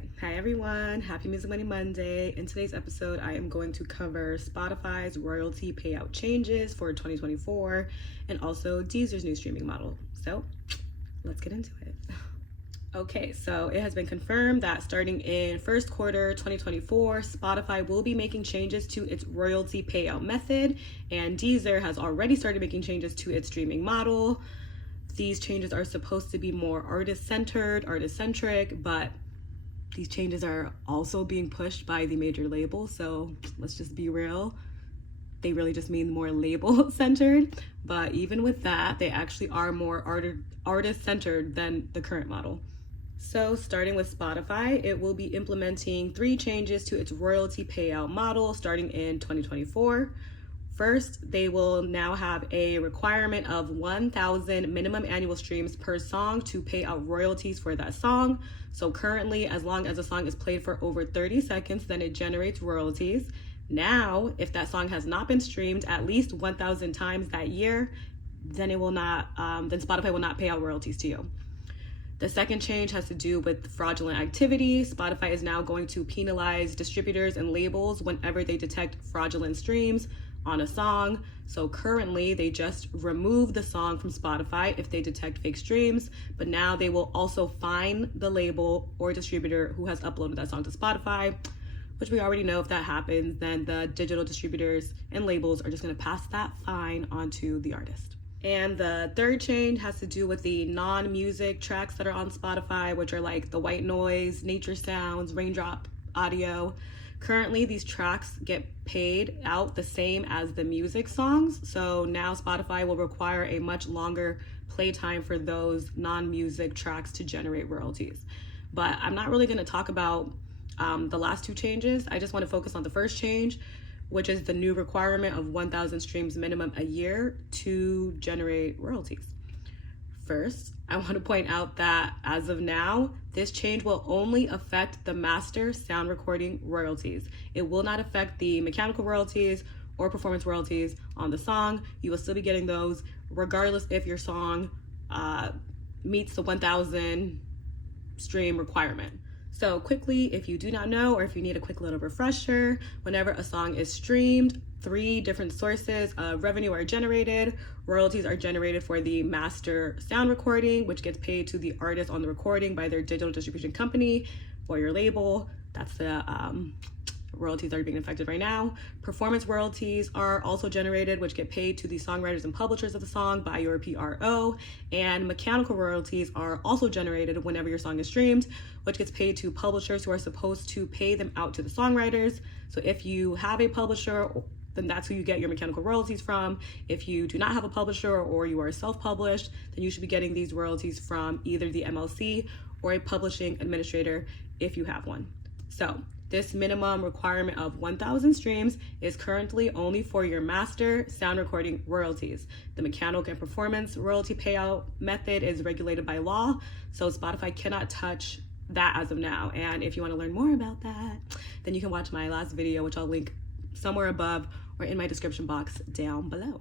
right. Hi everyone. Happy Music Money Monday. In today's episode, I am going to cover Spotify's royalty payout changes for 2024 and also Deezer's new streaming model. So let's get into it. Okay, so it has been confirmed that starting in first quarter 2024, Spotify will be making changes to its royalty payout method, and Deezer has already started making changes to its streaming model. These changes are supposed to be more artist-centered, artist-centric, but these changes are also being pushed by the major labels, so let's just be real. They really just mean more label-centered, but even with that, they actually are more artist-centered than the current model. So starting with Spotify, it will be implementing 3 changes to its royalty payout model starting in 2024. First, they will now have a requirement of 1,000 minimum annual streams per song to pay out royalties for that song. So currently, as long as a song is played for over 30 seconds, then it generates royalties. Now, if that song has not been streamed at least 1,000 times that year, then Spotify will not pay out royalties to you. The second change has to do with fraudulent activity. Spotify is now going to penalize distributors and labels whenever they detect fraudulent streams on a song. So currently they just remove the song from Spotify if they detect fake streams, but now they will also fine the label or distributor who has uploaded that song to Spotify, which we already know if that happens, then the digital distributors and labels are just going to pass that fine onto the artist. And the third change has to do with the non-music tracks that are on Spotify, which are like the white noise, nature sounds, raindrop audio. Currently, these tracks get paid out the same as the music songs. So now Spotify will require a much longer playtime for those non-music tracks to generate royalties. But I'm not really going to talk about the last 2 changes. I just want to focus on the first change, which is the new requirement of 1,000 streams minimum a year to generate royalties. First, I want to point out that as of now, this change will only affect the master sound recording royalties. It will not affect the mechanical royalties or performance royalties on the song. You will still be getting those regardless if your song meets the 1,000 stream requirement. So quickly, if you do not know, or if you need a quick little refresher, whenever a song is streamed, 3 different sources of revenue are generated. Royalties are generated for the master sound recording, which gets paid to the artist on the recording by their digital distribution company or your label. That's the royalties that are being affected right now. Performance royalties are also generated, which get paid to the songwriters and publishers of the song by your PRO. And mechanical royalties are also generated whenever your song is streamed, which gets paid to publishers who are supposed to pay them out to the songwriters. So if you have a publisher, then that's who you get your mechanical royalties from. If you do not have a publisher or you are self-published, then you should be getting these royalties from either the MLC or a publishing administrator if you have one. So this minimum requirement of 1,000 streams is currently only for your master sound recording royalties. The mechanical and performance royalty payout method is regulated by law, so Spotify cannot touch that as of now. And if you want to learn more about that, then you can watch my last video, which I'll link somewhere above or in my description box down below.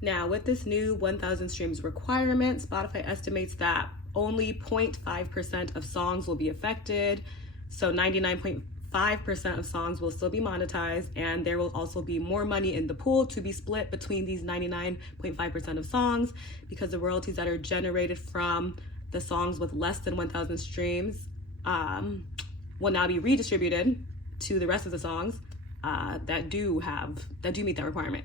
Now, with this new 1,000 streams requirement, Spotify estimates that only 0.5% of songs will be affected. So 99.5% of songs will still be monetized, and there will also be more money in the pool to be split between these 99.5% of songs, because the royalties that are generated from the songs with less than 1,000 streams will now be redistributed to the rest of the songs that do meet that requirement.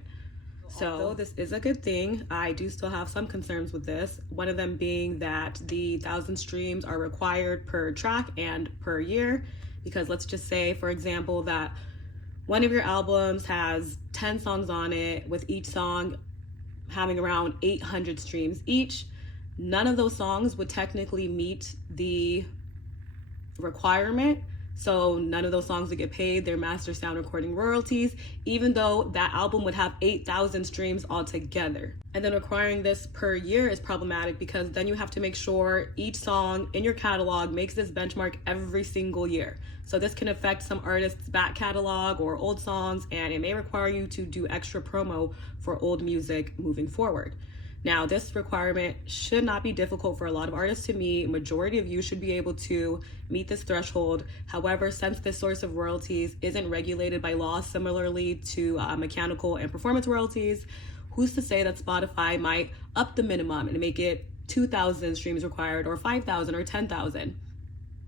So although this is a good thing, I do still have some concerns with this. One of them being that the 1,000 streams are required per track and per year, because let's just say, for example, that one of your albums has 10 songs on it, with each song having around 800 streams each. None of those songs would technically meet the requirement. So none of those songs would get paid their master sound recording royalties, even though that album would have 8,000 streams altogether. And then requiring this per year is problematic, because then you have to make sure each song in your catalog makes this benchmark every single year. So this can affect some artists' back catalog or old songs, and it may require you to do extra promo for old music moving forward. Now, this requirement should not be difficult for a lot of artists to meet. Majority of you should be able to meet this threshold. However, since this source of royalties isn't regulated by law similarly to mechanical and performance royalties, who's to say that Spotify might up the minimum and make it 2,000 streams required, or 5,000 or 10,000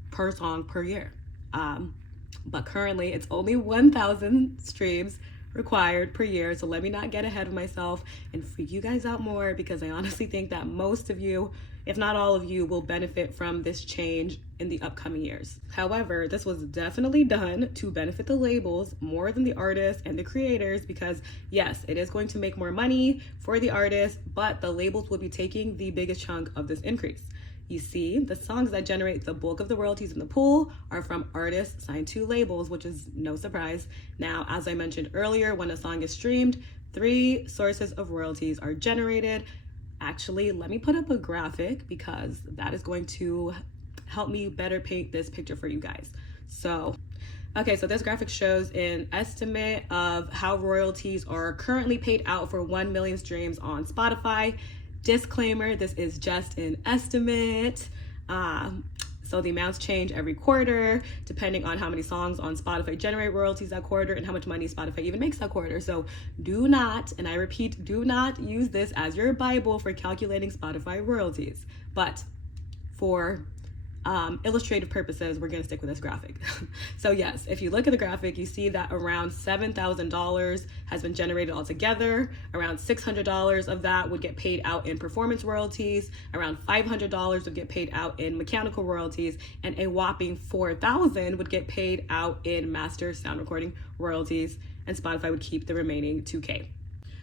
per song per year? But currently it's only 1,000 streams required per year. So let me not get ahead of myself and freak you guys out more, because I honestly think that most of you, if not all of you, will benefit from this change in the upcoming years. However, this was definitely done to benefit the labels more than the artists and the creators, because yes, it is going to make more money for the artists, but the labels will be taking the biggest chunk of this increase. You see, the songs that generate the bulk of the royalties in the pool are from artists signed to labels, which is no surprise. Now, as I mentioned earlier, when a song is streamed, 3 sources of royalties are generated. Actually, let me put up a graphic, because that is going to help me better paint this picture for you guys. So this graphic shows an estimate of how royalties are currently paid out for 1 million streams on Spotify. Disclaimer, this is just an estimate. So the amounts change every quarter depending on how many songs on Spotify generate royalties that quarter and how much money Spotify even makes that quarter. So do not, and I repeat, do not use this as your Bible for calculating Spotify royalties. But for illustrative purposes, we're going to stick with this graphic. So yes, if you look at the graphic, you see that around $7,000 has been generated altogether. Around $600 of that would get paid out in performance royalties. Around $500 would get paid out in mechanical royalties, and a whopping $4,000 would get paid out in master sound recording royalties, and Spotify would keep the remaining $2K.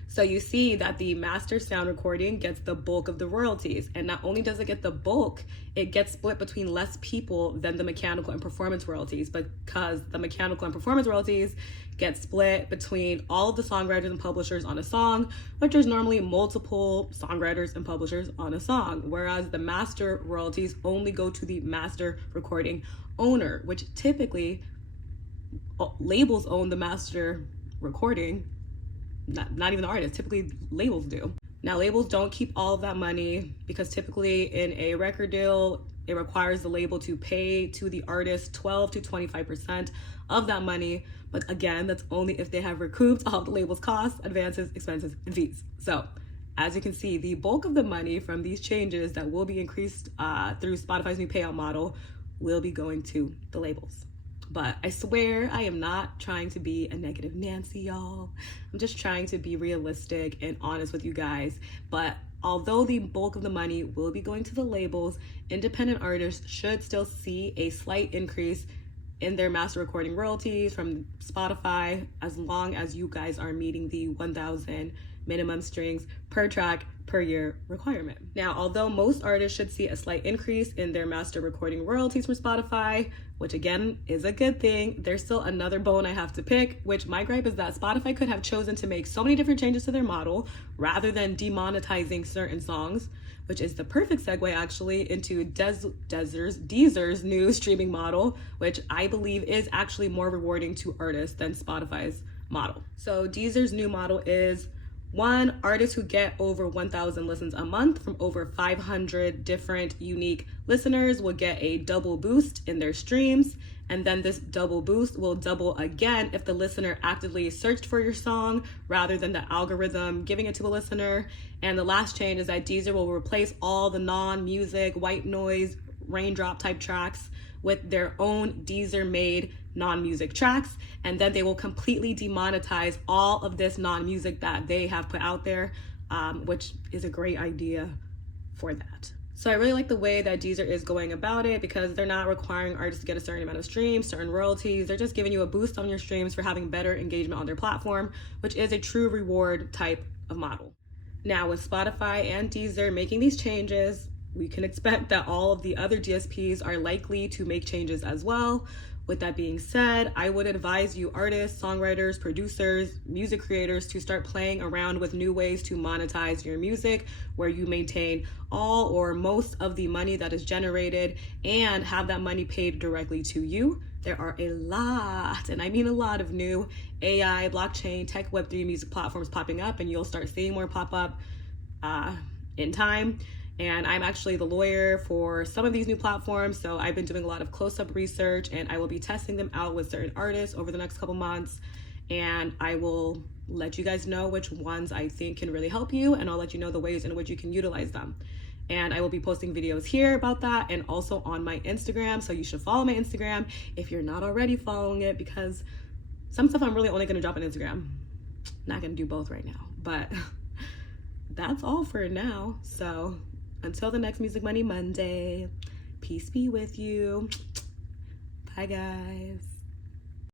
So you see that the master sound recording gets the bulk of the royalties. And not only does it get the bulk, it gets split between less people than the mechanical and performance royalties, because the mechanical and performance royalties get split between all of the songwriters and publishers on a song, which there's normally multiple songwriters and publishers on a song. Whereas the master royalties only go to the master recording owner, which typically labels own the master recording. Not even the artist, typically labels do. Now, labels don't keep all of that money, because typically in a record deal, it requires the label to pay to the artist 12 to 25% of that money. But again, that's only if they have recouped all the label's costs, advances, expenses, and fees. So as you can see, the bulk of the money from these changes that will be increased through Spotify's new payout model will be going to the labels. But I swear I am not trying to be a negative Nancy, y'all. I'm just trying to be realistic and honest with you guys. But although the bulk of the money will be going to the labels, independent artists should still see a slight increase in their master recording royalties from Spotify, as long as you guys are meeting the 1,000 minimum streams per track per year requirement. Now, although most artists should see a slight increase in their master recording royalties from Spotify, which again is a good thing, there's still another bone I have to pick, which my gripe is that Spotify could have chosen to make so many different changes to their model rather than demonetizing certain songs, which is the perfect segue actually into Deezer's new streaming model, which I believe is actually more rewarding to artists than Spotify's model. So Deezer's new model is: 1, artists who get over 1,000 listens a month from over 500 different unique listeners will get a double boost in their streams. And then this double boost will double again if the listener actively searched for your song rather than the algorithm giving it to a listener. And the last change is that Deezer will replace all the non-music, white noise, raindrop type tracks with their own Deezer-made non-music tracks, and then they will completely demonetize all of this non-music that they have put out there, which is a great idea for that. So I really like the way that Deezer is going about it, because they're not requiring artists to get a certain amount of streams, certain royalties. They're just giving you a boost on your streams for having better engagement on their platform, which is a true reward type of model. Now, with Spotify and Deezer making these changes, we can expect that all of the other DSPs are likely to make changes as well. With that being said, I would advise you artists, songwriters, producers, music creators to start playing around with new ways to monetize your music, where you maintain all or most of the money that is generated and have that money paid directly to you. There are a lot, and I mean a lot, of new AI, blockchain, tech, Web3 music platforms popping up, and you'll start seeing more pop up in time. And I'm actually the lawyer for some of these new platforms, so I've been doing a lot of close-up research, and I will be testing them out with certain artists over the next couple months, and I will let you guys know which ones I think can really help you, and I'll let you know the ways in which you can utilize them. And I will be posting videos here about that and also on my Instagram, so you should follow my Instagram if you're not already following it, because some stuff I'm really only going to drop on Instagram. Not going to do both right now, but that's all for now. So until the next Music Money Monday, peace be with you. Bye, guys.